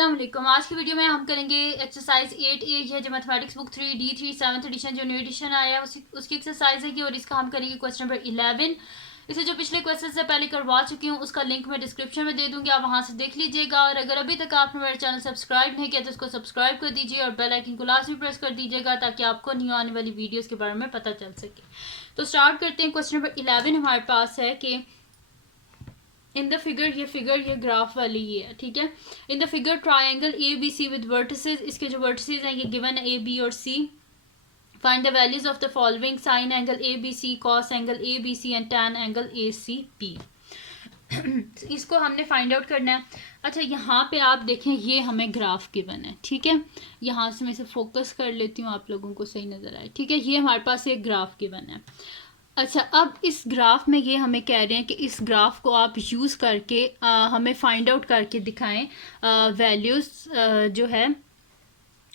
अस्सलाम वालेकुम। आज की वीडियो में हम करेंगे एक्सरसाइज 8A है जो mathematics book 3D3 7th edition जो न्यू एडिशन आया है उसकी एक्सरसाइज है कि और इसका हम करेंगे क्वेश्चन नंबर 11। इसे जो पिछले क्वेश्चन से पहले करवा चुकी हूँ उसका लिंक मैं डिस्क्रिप्शन में दे दूंगी, आप वहां से देख लीजिएगा। और अगर अभी तक आपने मेरा चैनल सब्सक्राइब नहीं किया तो उसको सब्सक्राइब कर दीजिए और बेल आइकन को लास्ट भी प्रेस कर दीजिएगा ताकि आपको न्यू आने वाली वीडियोस के बारे में पता चल सके। तो स्टार्ट करते हैं। क्वेश्चन नंबर 11 हमारे पास है कि इन द फिगर, ये ग्राफ वाली ये है, ठीक है। In the figure triangle A B C with vertices, इसके जो वर्टिसेस हैं ये गिवन है ए बी और C. Find the values of the following sine angle A B C, cos angle A B C and tan angle A C P. इसको हमने find out करना है। अच्छा, यहाँ पे आप देखें ये हमें ग्राफ गिवन है, ठीक है। यहाँ से मैं इसे फोकस कर लेती हूँ, आप लोगों को सही नजर आए, ठीक है। ये हमारे पास एक ग्राफ गिवन है। अच्छा, अब इस ग्राफ में ये हमें कह रहे हैं कि इस ग्राफ को आप यूज़ करके हमें फाइंड आउट करके दिखाएं वैल्यूज़ जो है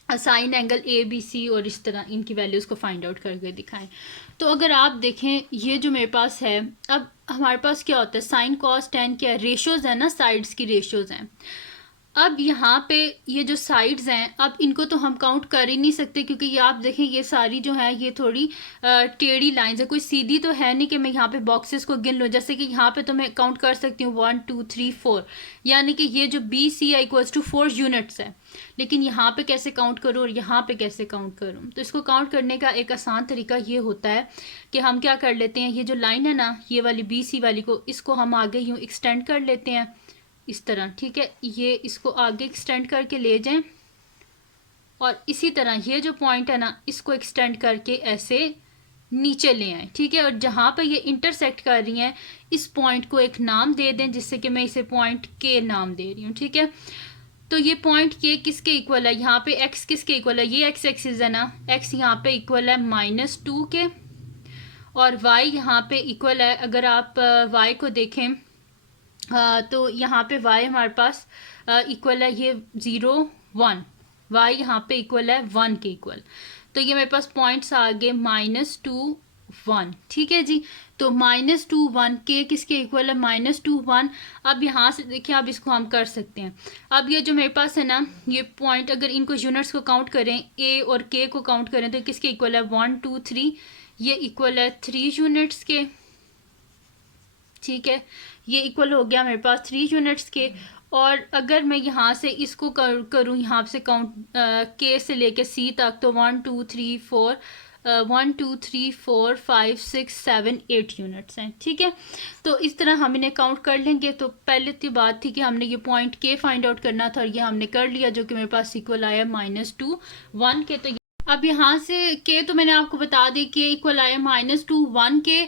sine angle A B C और इस तरह इनकी वैल्यूज़ को फाइंड आउट करके दिखाएं। तो अगर आप देखें ये जो मेरे पास है, अब हमारे पास क्या होता है, साइन कॉस टेन क्या रेशोज़ है ना, साइड्स की रेशोज़ हैं। अब यहाँ पे ये जो साइड्स हैं, अब इनको तो हम काउंट कर ही नहीं सकते क्योंकि ये आप देखें ये सारी जो है ये थोड़ी टेढ़ी लाइंस है, कोई सीधी तो है नहीं कि मैं यहाँ पे बॉक्सेस को गिन लूँ। जैसे कि यहाँ पे तो मैं काउंट कर सकती हूँ 1 2 3 4, यानी कि ये जो B C equals to 4 units है। लेकिन यहाँ पे कैसे काउंट करूँ और यहाँ पे कैसे काउंट करूँ? तो इसको काउंट करने का एक आसान तरीका ये होता है कि हम क्या कर लेते हैं, ये जो लाइन है ना ये वाली बी सी वाली को, इसको हम आगे यूँ एक्सटेंड कर लेते हैं इस तरह, ठीक है। ये इसको आगे एक्सटेंड करके ले जाएं और इसी तरह ये जो पॉइंट है ना इसको एक्सटेंड करके ऐसे नीचे ले आए, ठीक है। और जहाँ पे ये इंटरसेक्ट कर रही हैं इस पॉइंट को एक नाम दे दें, जिससे कि मैं इसे पॉइंट के नाम दे रही हूँ, ठीक है। तो ये पॉइंट के किसके इक्वल है, यहाँ पे एक्स किसके इक्वल है, ये एक्स एक्सिस है ना, एक्स यहाँ पे इक्वल है -2 के, और वाई यहाँ पे इक्वल है, अगर आप वाई को देखें तो यहाँ पे y हमारे पास इक्वल है ये 0 1, y यहाँ पे इक्वल है 1 के इक्वल। तो ये मेरे पास पॉइंट्स आ गए -2 1, ठीक है जी। तो -2 1 के किसके इक्वल है, -2 1। अब यहाँ से देखिए अब इसको हम कर सकते हैं। अब ये जो मेरे पास है ना ये पॉइंट, अगर इनको यूनिट्स को काउंट करें, a और k को काउंट करें तो किसके इक्वल है 1 2 3, ये इक्वल है 3 यूनिट्स के, ठीक है। ये इक्वल हो गया मेरे पास 3 यूनिट्स के। और अगर मैं यहाँ से इसको करूँ यहाँ से काउंट के से लेके सी तक, तो 1 2 3 4 1 2 3 4 5 6 7 8 यूनिट्स हैं, ठीक है। तो इस तरह हम इन्हें काउंट कर लेंगे। तो पहले तो बात थी कि हमने ये पॉइंट के फाइंड आउट करना था और ये हमने कर लिया, जो कि मेरे पास इक्वल आया -2 1 के। तो अब यहाँ से के तो मैंने आपको बता दी के इक्वल आया -2 1 के।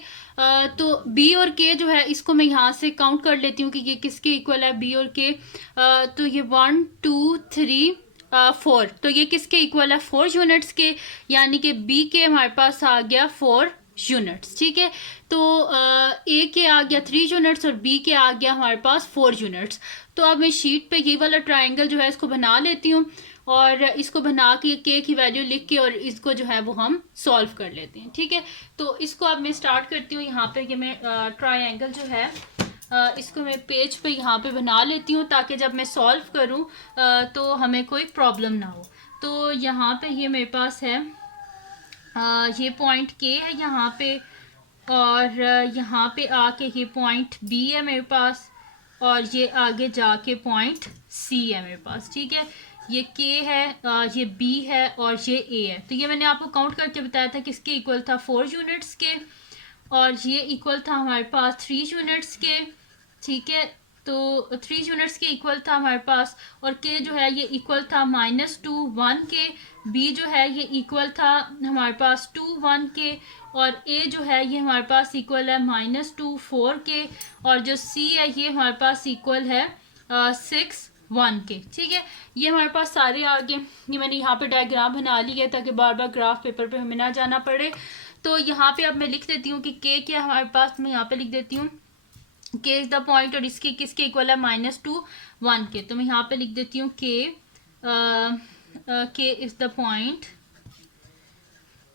तो बी और के जो है इसको मैं यहाँ से काउंट कर लेती हूँ कि ये किसके इक्वल है, बी और के। तो ये 1 2 3 4, तो ये किसके इक्वल है 4 यूनिट्स के, यानी कि बी के हमारे पास आ गया 4 यूनिट्स, ठीक है। तो ए के आ गया 3 यूनिट्स और बी के आ गया हमारे पास 4 यूनिट्स। तो अब मैं शीट पे ये वाला ट्राइंगल जो है इसको बना लेती हूँ और इसको बना के के की वैल्यू लिख के और इसको जो है वो हम सॉल्व कर लेते हैं, ठीक है। तो इसको अब मैं स्टार्ट करती हूँ। यहाँ पे कि मैं ट्राइंगल जो है इसको मैं पेज पे यहाँ पे बना लेती हूँ ताकि जब मैं सॉल्व करूँ तो हमें कोई प्रॉब्लम ना हो। तो यहाँ पे ये मेरे पास है ये पॉइंट के है यहाँ पे, और यहाँ पे आके ये पॉइंट बी है मेरे पास, और ये आगे जाके पॉइंट सी है मेरे पास, ठीक है। ये के है, ये बी है और ये ए है। तो ये मैंने आपको काउंट करके बताया था किसके इक्वल था 4 यूनिट्स के, और ये इक्वल था हमारे पास 3 यूनिट्स के, ठीक है। तो 3 यूनिट्स के इक्वल था हमारे पास, और के जो है ये इक्वल था -2 1 के, बी जो है ये इक्वल था हमारे पास 2 1 के, और ए जो है ये हमारे पास इक्वल है -2 4 के, और जो सी है ये हमारे पास इक्वल है 6 1 के, ठीक है। ये हमारे पास सारे आ गए। ये मैंने यहाँ पे डायग्राम बना ली है ताकि बार बार ग्राफ पेपर पे हमें ना जाना पड़े। तो यहाँ पे अब मैं लिख देती हूँ कि के क्या हमारे पास, मैं यहाँ पे लिख देती हूँ के इज द पॉइंट, और इसके किसके इक्वल है -2 1 के। तो मैं यहाँ पे लिख देती हूँ के इज द पॉइंट,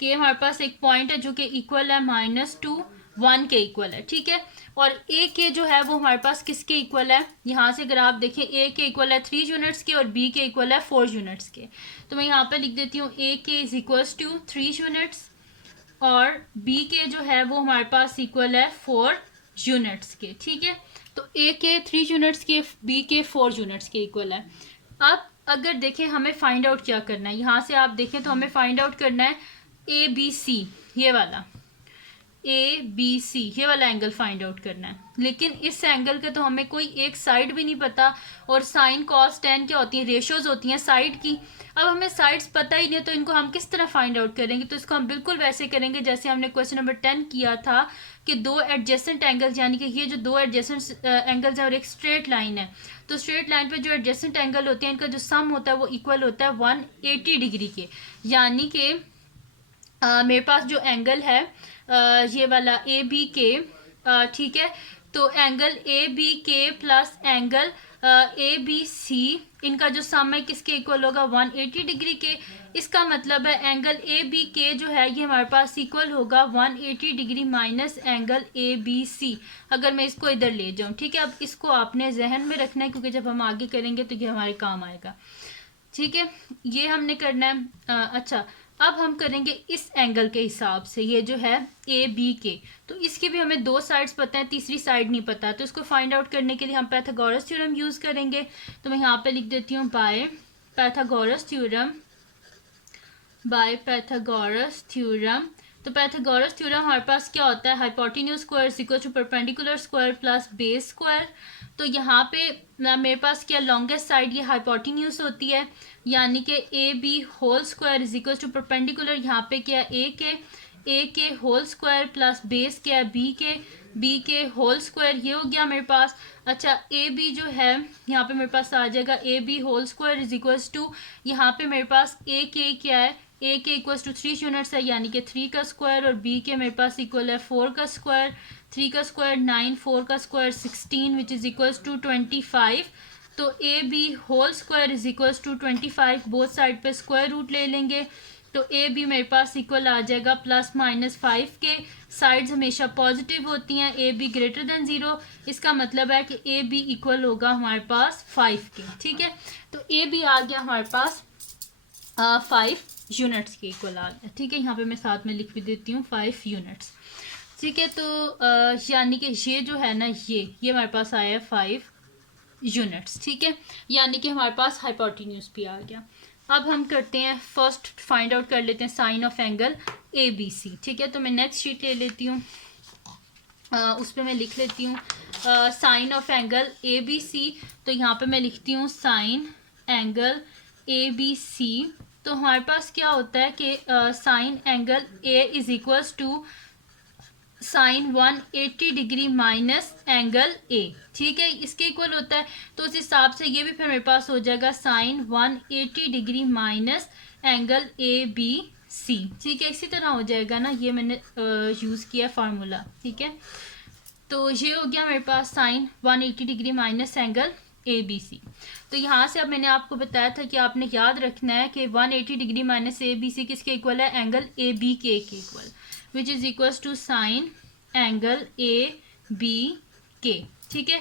के हमारे पास एक पॉइंट है जो कि इक्वल है -2 1 के इक्वल है, ठीक है। और ए के जो है वो हमारे पास किसके इक्वल है, यहाँ से अगर आप देखें ए के इक्वल है 3 यूनिट्स के और बी के इक्वल है 4 यूनिट्स के। तो मैं यहाँ पे लिख देती हूँ ए के इज इक्वल्स टू 3 यूनिट्स और बी के जो है वो हमारे पास इक्वल है 4 यूनिट्स के, ठीक है। तो ए के 3 यूनिट्स के, बी के 4 यूनिट्स के इक्वल है। अब अगर देखें हमें फाइंड आउट क्या करना है, यहाँ से आप देखें तो हमें फाइंड आउट करना है ए बी सी, ये वाला ए बी सी, ये वाला एंगल फाइंड आउट करना है। लेकिन इस एंगल का तो हमें कोई एक साइड भी नहीं पता, और साइन कॉस टेन क्या होती हैं, रेशोज होती हैं साइड की। अब हमें साइड्स पता ही नहीं है तो इनको हम किस तरह फाइंड आउट करेंगे, तो इसको हम बिल्कुल वैसे करेंगे जैसे हमने क्वेश्चन नंबर 10 किया था कि दो एडजेसेंट एंगल्स, यानी कि ये जो दो एडजेसेंट एंगल्स है और एक स्ट्रेट लाइन है, तो स्ट्रेट लाइन पे जो एडजेसेंट एंगल होते हैं इनका जो सम होता है वो इक्वल होता है 180 डिग्री के। यानी कि मेरे पास जो एंगल है ये वाला ए बी के, ठीक है, तो एंगल ए बी के plus angle A B C, इनका जो सम है किसके इक्वल होगा 180 डिग्री के। इसका मतलब है एंगल ए बी के जो है ये हमारे पास इक्वल होगा 180 degree minus angle A B C, अगर मैं इसको इधर ले जाऊं, ठीक है। अब इसको आपने जहन में रखना है क्योंकि जब हम आगे करेंगे तो ये हमारे काम आएगा, ठीक है। ये हमने करना है। अच्छा, अब हम करेंगे इस एंगल के हिसाब से, ये जो है ए बी के, तो इसके भी हमें दो साइड्स पता है, तीसरी साइड नहीं पता, तो इसको फाइंड आउट करने के लिए हम पाइथागोरस थ्योरम यूज़ करेंगे। तो मैं यहाँ पे लिख देती हूँ by Pythagoras theorem, by Pythagoras theorem. तो पाइथागोरस थ्योरम हमारे पास क्या होता है, hypotenuse square is equal to perpendicular square plus base square. तो यहाँ पे मेरे पास क्या लॉन्गेस्ट साइड ये हाइपोटेन्यूज होती है, यानी कि A B whole square is equal to perpendicular, यहाँ पे क्या ए के होल स्क्वायर प्लस बेस क्या है बी के होल स्क्वायर, ये हो गया मेरे पास। अच्छा, ए बी जो है यहाँ पे मेरे पास आ जाएगा A B whole square is equals to, यहाँ पे मेरे पास ए के क्या है, ए के इक्वल्स टू 3 यूनिट्स है यानी कि 3 का स्क्वायर, और बी के मेरे पास इक्वल है 4 का स्क्वायर, 3 का स्क्वायर 9, 4 का square 16 which is equals to 25। तो A B whole square is equals to 25, both side पे स्क्वायर रूट ले लेंगे, तो ए बी मेरे पास इक्वल आ जाएगा प्लस माइनस 5 के। साइड्स हमेशा पॉजिटिव होती हैं, ए बी ग्रेटर देन 0, इसका मतलब है कि ए बी इक्वल होगा हमारे पास 5 के, ठीक है। तो ए बी आ गया हमारे पास 5 यूनिट्स के इक्वल आ गया, ठीक है। यहाँ पे मैं साथ में लिख भी देती हूँ 5 यूनिट्स, ठीक है। तो यानी कि ये जो है ना ये हमारे पास आया है 5 यूनिट्स, ठीक है, यानी कि हमारे पास हाइपोटेन्यूज भी आ गया। अब हम करते हैं फर्स्ट फाइंड आउट कर लेते हैं sine of angle A B C, ठीक है। तो मैं नेक्स्ट शीट ले लेती हूँ, उस पर मैं लिख लेती हूँ sine of angle A B C. तो यहाँ पे मैं लिखती हूँ sine angle A B C. तो हमारे पास क्या होता है कि sine angle A is equals to sine 180 degree minus angle A, ठीक है, इसके इक्वल होता है। तो उस हिसाब से ये भी फिर मेरे पास हो जाएगा sine 180 degree minus angle A B C, ठीक है। इसी तरह हो जाएगा ना, ये मैंने यूज़ किया फार्मूला, ठीक है। तो ये हो गया मेरे पास sine 180 degree minus angle A B C. तो यहाँ से अब मैंने आपको बताया था कि आपने याद रखना है कि 180 degree minus A B C किसके इक्वल है, एंगल ए बी के equal, which is equals to sine angle A B के, ठीक है।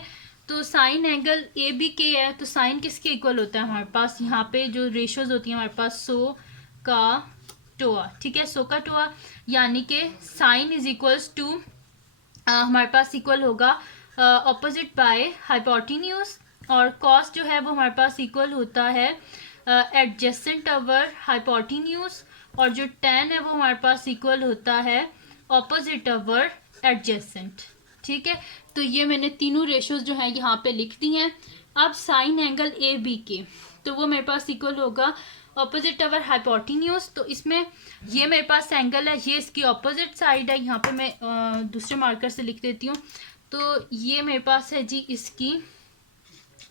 तो साइन एंगल ए बी के है, तो साइन किसके इक्वल होता है हमारे पास, यहाँ पे जो रेशोज होती हैं हमारे पास 100 का टोआ, ठीक है, 100 का टोआ, यानी कि साइन इज इक्वल्स टू हमारे पास इक्वल होगा ऑपोजिट बाय हाइपोटेन्यूज, और कॉस जो है वो हमारे पास इक्वल होता है एडजेसेंट ओवर हाइपोटेन्यूज, और जो tan है वो हमारे पास इक्वल होता है ऑपोजिट ओवर एडजेसेंट, ठीक है। तो ये मैंने तीनों रेशोज जो हैं यहाँ पे लिख दी हैं। अब साइन एंगल ए बी के, तो वो मेरे पास इक्वल होगा ऑपोजिट ओवर हाइपोटेन्यूज। तो इसमें ये मेरे पास एंगल है, ये इसकी ऑपोजिट साइड है, यहाँ पे मैं दूसरे मार्कर से लिख देती हूँ। तो ये मेरे पास है जी इसकी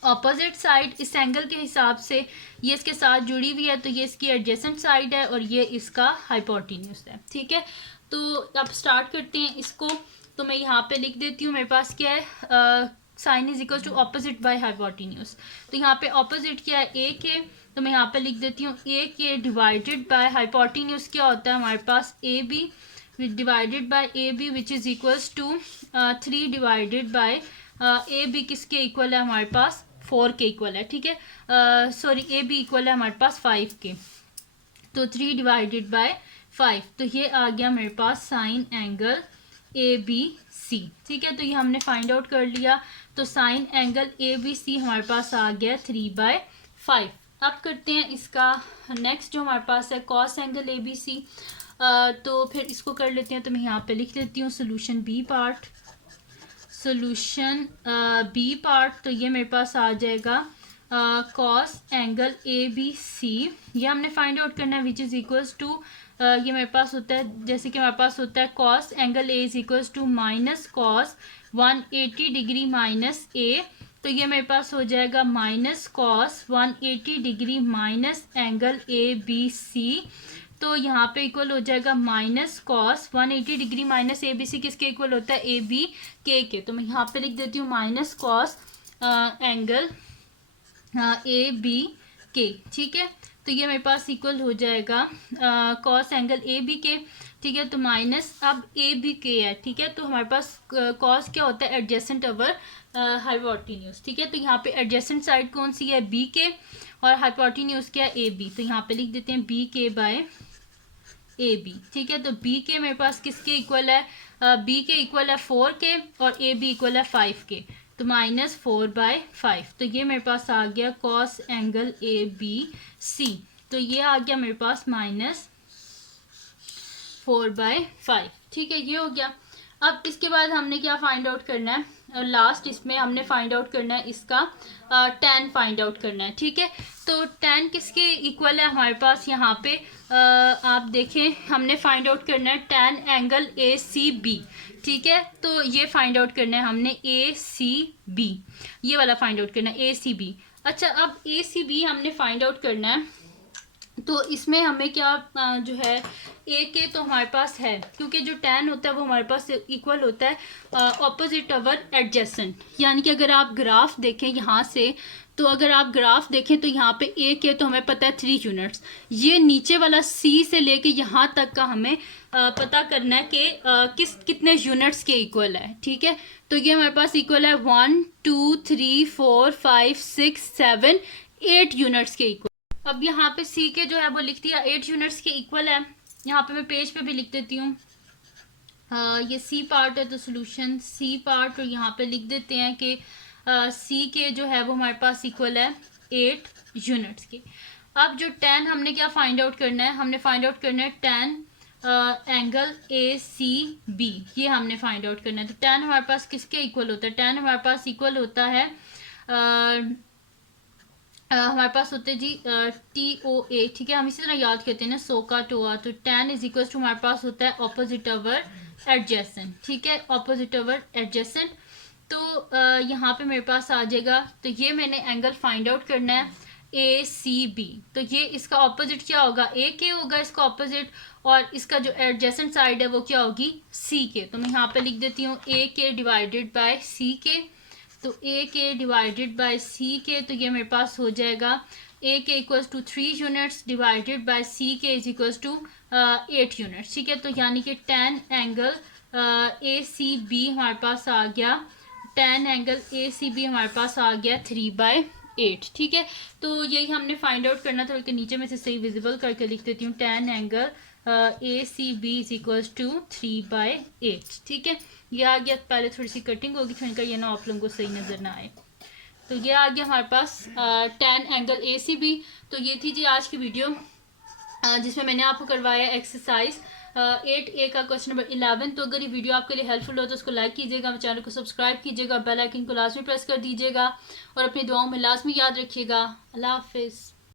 ऑपोजिट साइड, इस एंगल के हिसाब से ये इसके साथ जुड़ी हुई है, तो ये इसकी एडजेसेंट साइड है और ये इसका हाइपोटेन्यूज है, ठीक है। तो अब स्टार्ट करते हैं इसको। तो मैं यहाँ पे लिख देती हूँ, मेरे पास क्या है sine is equal to opposite by hypotenuse. तो यहाँ पे ऑपोजिट क्या है ए के, तो मैं यहाँ पे लिख देती हूँ ए के डिवाइडेड बाय हाइपोटेन्यूज क्या होता है हमारे पास A B, divided by A B which is equals to 3 divided by A B किसके इक्वल है हमारे पास 4 के इक्वल है, ठीक है, सॉरी ए बी इक्वल है हमारे पास 5 के, तो 3 डिवाइडेड बाय 5, तो ये आ गया मेरे पास sine angle A B C, ठीक है, तो ये हमने फाइंड आउट कर लिया। तो sine angle A B C हमारे पास आ गया 3/5। अब करते हैं इसका नेक्स्ट जो हमारे पास है cos angle A B C, तो फिर इसको कर लेते हैं। तो मैं यहाँ पे लिख देती हूँ solution B part, solution B part, तो ये मेरे पास आ जाएगा cos angle A B C, ये हमने फाइंड आउट करना है विच इज़ इक्वल्स टू ये मेरे पास होता है जैसे कि हमारे पास होता है cos angle A is equals to minus cos 180 degree minus A, तो ये मेरे पास हो जाएगा minus cos 180 degree minus angle A B C, तो यहाँ पे इक्वल हो जाएगा minus cos 180 degree minus A B C किसके इक्वल होता है ए बी के, तो मैं यहाँ पे लिख देती हूँ minus cos angle A B के, ठीक है, तो ये मेरे पास इक्वल हो जाएगा कॉस एंगल ए बी के, ठीक है, तो माइनस अब ए बी के है, ठीक है, तो हमारे पास कॉस क्या होता है एडजेसेंट ओवर हाइपोटेन्यूज, ठीक है, तो यहाँ पे एडजेसेंट साइड कौन सी है बी के और हाइपोटेन्यूज क्या है ए बी, तो यहाँ पे लिख देते हैं बी के बाय ए बी, ठीक है, तो बी के मेरे पास किसके इक्वल है बी के इक्वल है 4 के और ए बी इक्वल है 5 के, तो -4/5, तो ये मेरे पास आ गया cos angle A B C, तो ये आ गया मेरे पास -4/5, ठीक है, ये हो गया। अब इसके बाद हमने क्या फाइंड आउट करना है, लास्ट इसमें हमने फाइंड आउट करना है इसका tan फाइंड आउट करना है, ठीक है, तो tan किसके इक्वल है हमारे पास यहाँ पे आप देखें हमने फाइंड आउट करना है tan angle A C B, ठीक है, तो ये फाइंड आउट करना है हमने ए सी बी, ये वाला फाइंड आउट करना है ए सी बी। अच्छा, अब ए सी बी हमने फाइंड आउट करना है, तो इसमें हमें क्या जो है ए के तो हमारे पास है, क्योंकि जो tan होता है वो हमारे पास इक्वल होता है ऑपोजिट ओवर एडजेसेंट, यानी कि अगर आप ग्राफ देखें यहाँ से, तो अगर आप ग्राफ देखें तो यहाँ पे ए के तो हमें पता है 3 यूनिट्स, ये नीचे वाला सी से लेके यहाँ तक का हमें पता करना है कि कितने यूनिट्स के इक्वल है, ठीक है, तो ये हमारे पास इक्वल है 1 2 3 4 5 6 7 8 यूनिट्स के इक्वल। अब यहाँ पे सी के जो है वो लिख दिया 8 यूनिट्स के इक्वल है, यहाँ पे मैं पेज पे भी लिख देती हूँ, ये सी पार्ट है तो सोल्यूशन सी पार्ट, और यहाँ पे लिख देते हैं कि सी के जो है वो हमारे पास इक्वल है 8 यूनिट्स के। अब जो tan हमने क्या फाइंड आउट करना है, हमने फाइंड आउट करना है tan angle A C B, ये हमने फाइंड आउट करना है, तो tan हमारे पास किसके इक्वल होता है, tan हमारे पास इक्वल होता है हमारे पास होते हैं जी TOA, ठीक है, हम इसी तरह याद करते हैं ना सो का टोआ, तो tan इज इक्वल टू हमारे पास होता है ऑपोजिट ओवर एडजेसेंट, ठीक है, ऑपोजिट ओवर एडजेसेंट, तो यहाँ पे मेरे पास आ जाएगा, तो ये मैंने एंगल फाइंड आउट करना है ए सी बी, तो ये इसका ऑपोजिट क्या होगा ए के होगा इसका ऑपोजिट, और इसका जो एडजेसेंट साइड है वो क्या होगी सी के, तो मैं यहाँ पे लिख देती हूँ ए के डिवाइडेड बाय सी के, तो ए के डिवाइडेड बाय सी के, तो ये मेरे पास हो जाएगा ए के equals to 3 units divided by C के इज इक्वल्स टू 8 यूनिट्स, ठीक है, तो यानी कि tan angle A C B हमारे पास आ गया, tan angle A C B हमारे पास आ गया 3/8, ठीक है, तो यही हमने फाइंड आउट करना था, बल्कि नीचे में से सही विजिबल करके लिख देती हूँ tan angle A C B is equals to 3/8, ठीक है, ये आ गया, पहले थोड़ी सी कटिंग होगी तो ये ना आप लोगों को सही नज़र ना आए, तो ये आ गया हमारे पास tan angle A C B. तो ये थी जी आज की वीडियो जिसमें मैंने आपको करवाया एक्सरसाइज 8A का क्वेश्चन नंबर 11। तो अगर ये वीडियो आपके लिए हेल्पफुल हो तो उसको लाइक कीजिएगा, चैनल को सब्सक्राइब कीजिएगा, बेल आइकन को लाजमी प्रेस कर दीजिएगा और अपनी दुआओं में लाजमी याद रखिएगा। अल्लाह हाफिज़।